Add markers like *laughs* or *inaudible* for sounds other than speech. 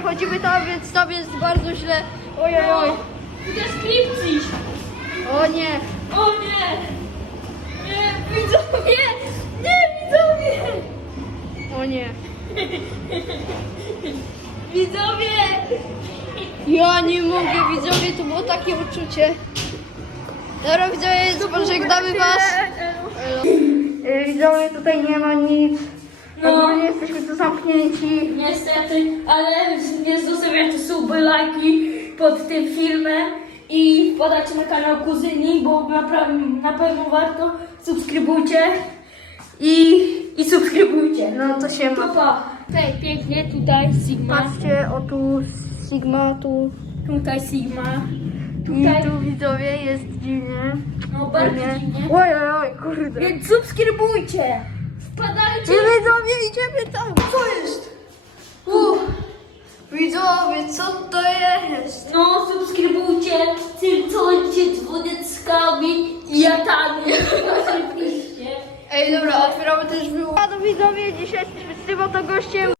przechodzimy tam, więc tam jest bardzo źle. Oj, oj, oj. Deskrypcji. O nie. O nie. Nie, widzowie. Nie, widzowie. O nie. Widzowie. Ja nie mogę, widzowie, to było takie uczucie. Dobra, widzowie, pożegnamy was. Y, Widzowie, tutaj nie ma nic. No. Ogólnie jesteśmy tu zamknięci. Niestety, ale nie zostawiacie suby, lajki pod tym filmem i wpadajcie na kanał Kuzyni, bo napra- na pewno warto. Subskrybujcie i, i subskrybujcie. No to się ma. Papa. Tutaj pięknie, tutaj Sigma, Patrzcie, o tu Sigma, tu. tutaj Sigma, I tutaj, tu widzowie jest dziwnie. no bardzo Nie? dziwnie. Oj, oj, oj, kurde. Więc subskrybujcie, I wpadajcie. widzowie, idziemy tam. Widzowie, co to jest? No, subskrybujcie, cyrcolcie dzwoneczkami i jatami. *laughs* Oczywiście. Ej, dobra, otwieramy też wyłącz. A to widzowie, dzisiaj jesteśmy z tym oto gościem.